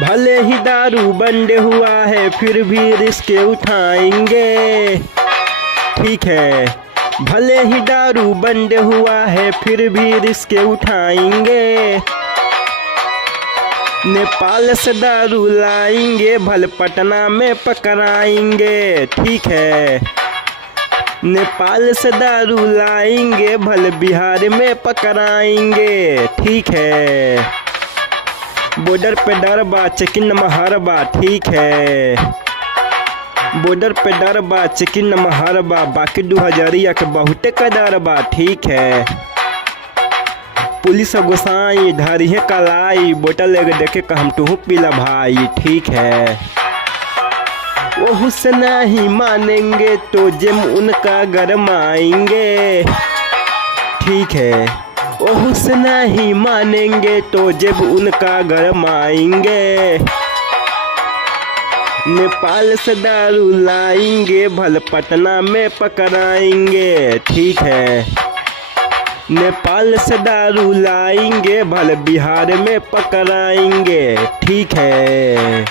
भले ही दारू बंद हुआ है फिर भी रिस्क उठाएंगे। ठीक है, भले ही दारू बंद हुआ है फिर भी रिस्क उठाएंगे। नेपाल से दारू लाएंगे भले पटना में पकड़ाएंगे। ठीक है, नेपाल से दारू लाएंगे भले बिहार में पकड़ाएंगे। ठीक है, बॉर्डर पे डर बा चेकिन महर बा। ठीक है, बॉर्डर पे डर बा चेकिन महर बा, बाकी 2000 के बहुते कदर बा। ठीक है, पुलिस गोसाई धरी है कलाई, बोतल लेके देखे का हम टू पीला भाई। ठीक है, वो से नहीं मानेंगे तो जिम उनका गरमाएंगे। ठीक है, वो से नहीं मानेंगे तो जब उनका गरमाएंगे। नेपाल से दारू लाएंगे भले पटना में पकड़ाएंगे। ठीक है, नेपाल से दारू लाएंगे भले बिहार में पकड़ाएंगे। ठीक है।